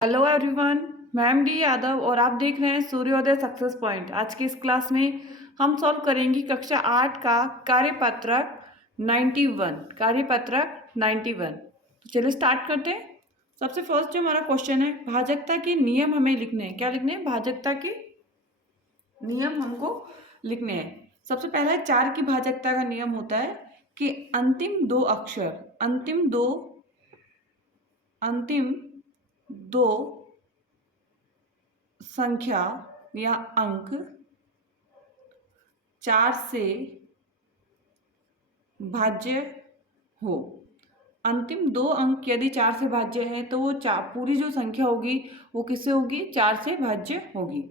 Hello everyone. मैं M D Yadav और आप देख रहे हैं सूर्योदय सक्सेस पॉइंट। आज की इस क्लास में हम सॉल्व करेंगे कक्षा 8 का कार्यपत्रक 91। तो चलिए स्टार्ट करते हैं। सबसे फर्स्ट जो हमारा क्वेश्चन है, भाजकता के नियम हमें लिखने हैं। क्या लिखने हैं? भाजकता के नियम हमको लिखने हैं। सबसे पहला है 4 की भाजकता का नियम होता है कि अंतिम दो संख्या या अंक 4 से भाज्य हो। अंतिम दो अंक यदि 4 से भाज्य है तो वो पूरी जो संख्या होगी वो किससे होगी? 4 से भाज्य होगी।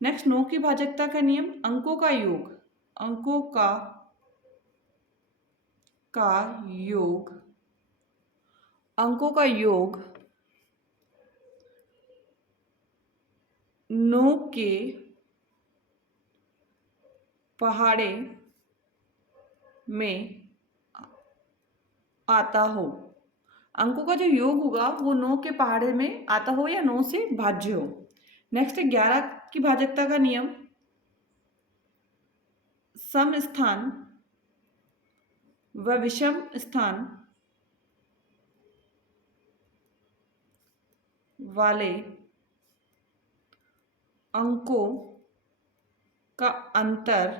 नेक्स्ट, 9 की भाजकता का नियम, अंकों का योग 9 के पहाड़े में आता हो। अंकों का जो योग होगा वो 9 के पहाड़े में आता हो या 9 से भाज्य हो। नेक्स्ट है 11 की भाजकता का नियम, सम स्थान व विषम स्थान वाले अंकों का अंतर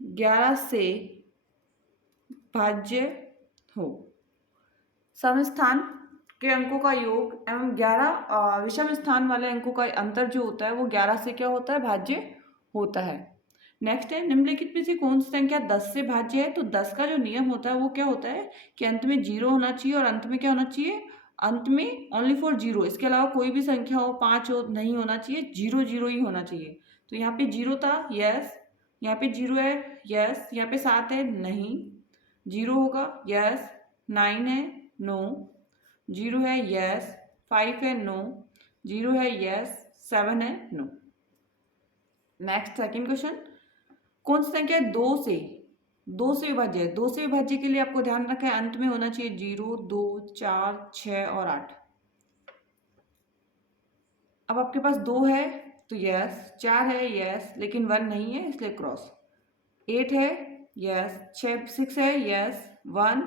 11 से भाज्य हो। समस्थान के अंकों का योग एवं 11 विषम स्थान वाले अंकों का अंतर जो होता है वो 11 से क्या होता है? भाज्य होता है। नेक्स्ट है, निम्नलिखित में से कौन सी संख्या 10 से भाज्य है? तो 10 का जो नियम होता है वो क्या होता है कि अंत में 0 होना चाहिए और अंत में क्या होना चाहिए? अंत में ओनली फॉर 0। इसके अलावा कोई भी संख्या हो, 5 हो, नहीं होना चाहिए, 0 0 ही होना चाहिए। तो यहाँ पे 0 था, यस। यहाँ पे 0 है, यस। यहाँ पे 7 है, नहीं। 0 होगा, यस। 9 है, नो। 0 है, यस। 5 है, नो। 0 है, यस। 7 है, नो। नेक्स्ट सेकंड क्वेश्चन, कौन सी संख्या 2 से विभाज्य है? 2 से विभाज्य के लिए आपको ध्यान रखना है अंत में होना चाहिए 0, 2, 4, 6 और 8। अब आपके पास 2 है तो यस, 4 है यस, लेकिन 1 नहीं है इसलिए क्रॉस। 8 है यस, 6 है यस, 1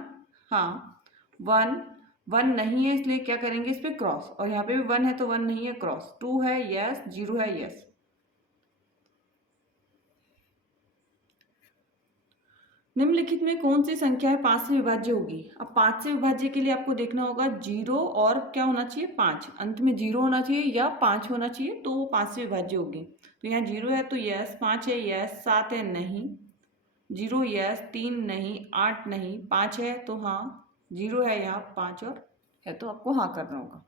हाँ, 1 नहीं है इसलिए क्या करेंगे? इस पे क्रॉस। और यहाँ पे भी 1 है तो 1 नहीं है, क्रॉस। 2 है यस, 0 है यस। निम्नलिखित में कौन सी संख्या है 5 से विभाज्य होगी? अब 5 से विभाज्य के लिए आपको देखना होगा 0 और क्या होना चाहिए? 5। अंत में 0 होना चाहिए या 5 होना चाहिए तो वो 5 से विभाज्य होगी। तो यहाँ 0 है तो यस, 5 है यस, 7 है नहीं, 0 यस, 3 नहीं, 8 नहीं, 5 है तो हाँ, 0 है यहाँ, 5 और है तो आपको हाँ करना होगा।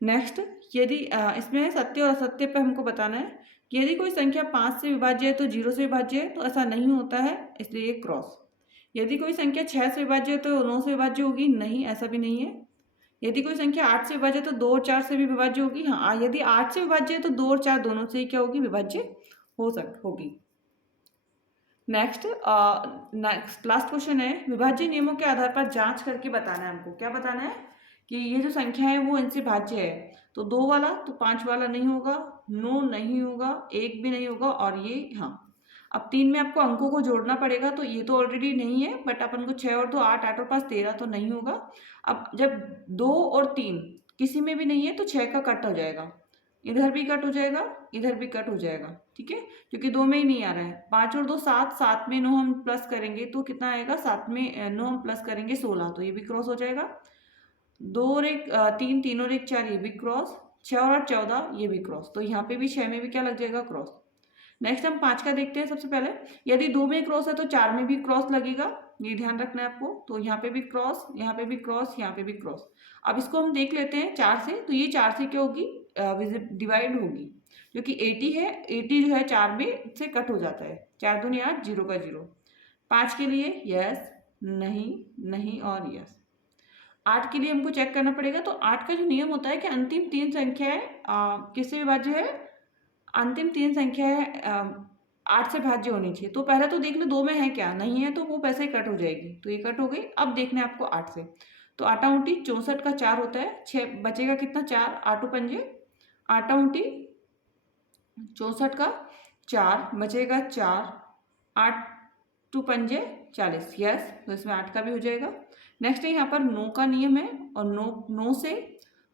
नेक्स्ट, यदि इसमें सत्य और असत्य पे हमको बताना है कि यदि कोई संख्या 5 से विभाज्य है तो 0 से विभाज्य है, तो ऐसा नहीं होता है इसलिए ये क्रॉस। यदि कोई संख्या 6 से विभाज्य है तो 9 से विभाज्य होगी, नहीं, ऐसा भी नहीं है। यदि कोई संख्या 8 से विभाज्य है तो 2 और 4 से भी विभाज्य होगी, हाँ। यदि 8 से विभाज्य है तो 2 और 4 दोनों से ही क्या होगी? विभाज्य होगी। नेक्स्ट लास्ट क्वेश्चन है, विभाज्य नियमों के आधार पर जांच करके बताना है हमको। क्या बताना है? कि ये जो संख्या है वो इनसे भाज्य है। तो 2 वाला तो 5 वाला नहीं होगा, 9 नहीं होगा, 1 भी नहीं होगा और ये हाँ। अब 3 में आपको अंकों को जोड़ना पड़ेगा तो ये तो ऑलरेडी नहीं है, बट अपन को 6 और 2 8, 8 और 5 13 तो नहीं होगा। अब जब 2 और 3 किसी में भी नहीं है तो 6 का कट हो जाएगा, इधर भी कट हो जाएगा, इधर भी कट हो जाएगा, ठीक है, क्योंकि 2 में ही नहीं आ रहा है। 5 और 2 7, 7 में 9 हम प्लस करेंगे तो कितना आएगा? 7 में 9 हम प्लस करेंगे 16, तो ये भी क्रॉस हो जाएगा। 2 और 1 3, 3 और 1 4, ये भी क्रॉस। 6 और 8 14, ये भी क्रॉस। तो यहाँ पे भी 6 में भी क्या लग जाएगा? क्रॉस। नेक्स्ट हम 5 का देखते हैं। सबसे पहले यदि 2 में क्रॉस है तो 4 में भी क्रॉस लगेगा, ये ध्यान रखना है आपको। तो यहाँ पे भी क्रॉस, यहाँ पे भी क्रॉस, यहाँ पे भी क्रॉस। अब इसको हम देख लेते हैं 4 से, तो ये 4 से क्या होगी? डिवाइड होगी, क्योंकि 80 है, 80 जो है 4 में से कट हो जाता है। 4 दूनी 8, 0 का 0। 5 के लिए यस, नहीं, नहीं और यस। 8 के लिए हमको चेक करना पड़ेगा। तो 8 का जो नियम होता है कि अंतिम 3 संख्याएं किससे विभाज्य है? अंतिम 3 संख्याएं 8 से भाज्य होनी चाहिए। तो पहले तो देख लो 2 में है क्या? नहीं है तो वो वैसे ही कट हो जाएगी, तो ये कट हो गई। अब देखना है आपको 8 से। तो आटा ऊँटी 64 का 4 होता है, 6 बचेगा कितना 4, आठों पंजे, आटा ऊँटी 64 का 4 बचेगा 4, 8 टू पंजे 40, यस, तो इसमें 8 का भी हो जाएगा। नेक्स्ट है यहाँ पर 9 का नियम है और 9 से,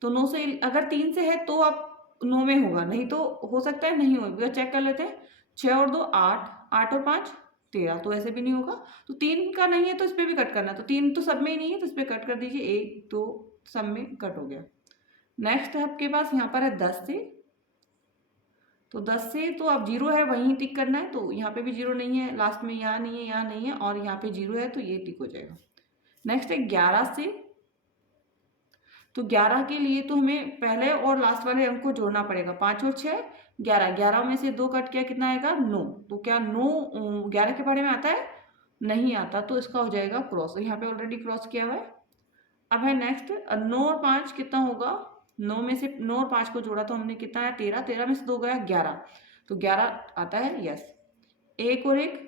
तो 9 से अगर 3 से है तो आप 9 में होगा, नहीं तो हो सकता है नहीं होगा, चेक कर लेते हैं। 6 और 2 8, 8 और 5 13, तो ऐसे भी नहीं होगा। तो 3 का नहीं है तो इस पर भी कट करना, तो 3 तो सब में ही नहीं है तो इस पर कट कर दीजिए, 1 2 सब में कट हो गया। नेक्स्ट है आपके पास यहाँ पर है 10 से, तो 10 से तो अब 0 है वहीं टिक करना है, तो यहाँ पे भी 0 नहीं है, लास्ट में यहाँ नहीं है, यहाँ नहीं है, और यहाँ पे 0 है तो ये टिक हो जाएगा। नेक्स्ट है 11 से, तो 11 के लिए तो हमें पहले और लास्ट वाले अंक को जोड़ना पड़ेगा, 5 और 6 11, 11 में से 2 कट किया कितना आएगा 9, तो क्या 9 11 के बारे में आता है, नहीं आता, तो इसका हो जाएगा क्रॉस, तो यहाँ पे ऑलरेडी क्रॉस किया हुआ है। अब है नेक्स्ट 9 और 5 कितना होगा, 9 में से 9 और 5 को जोड़ा तो हमने कितना है 13, 13 में से 2 गया 11, तो 11 आता है, यस। 1 और 1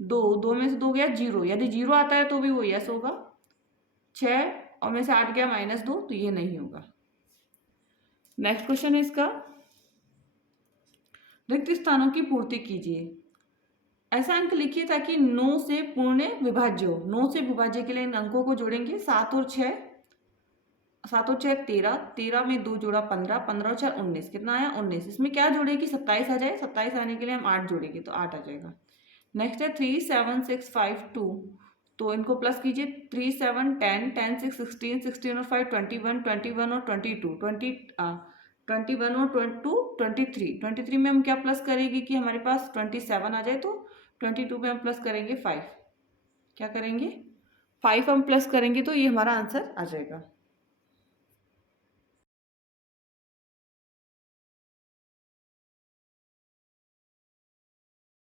2, 2 में से 2 गया 0, यदि 0 आता है तो भी वो यस होगा। 6 और में से 8 गया -2, तो ये नहीं होगा। नेक्स्ट क्वेश्चन है इसका, रिक्त स्थानों की पूर्ति कीजिए। ऐसा अंक लिखिए ताकि 9 से पूर्ण विभाज्य हो। 9 से विभाज्य के लिए इन अंकों को जोड़ेंगे, 7 और 6 13, 13 में 2 जोड़ा 15, 15 और 4 19, कितना आया 19। इसमें क्या जोड़े कि 27 आ जाए, 27 आने के लिए हम 8 जोड़ेंगे तो 8 आ जाएगा। नेक्स्ट है 3 7 6 5 2, तो इनको प्लस कीजिए, 3 7 10 10 6 16 16 और 5 21 21 और 22 21 और 22 23, 23 में हम क्या प्लस करेंगे कि हमारे पास 27 आ जाए, तो 22 में हम प्लस करेंगे 5, क्या करेंगे 5 हम प्लस करेंगे तो ये हमारा आंसर आ जाएगा।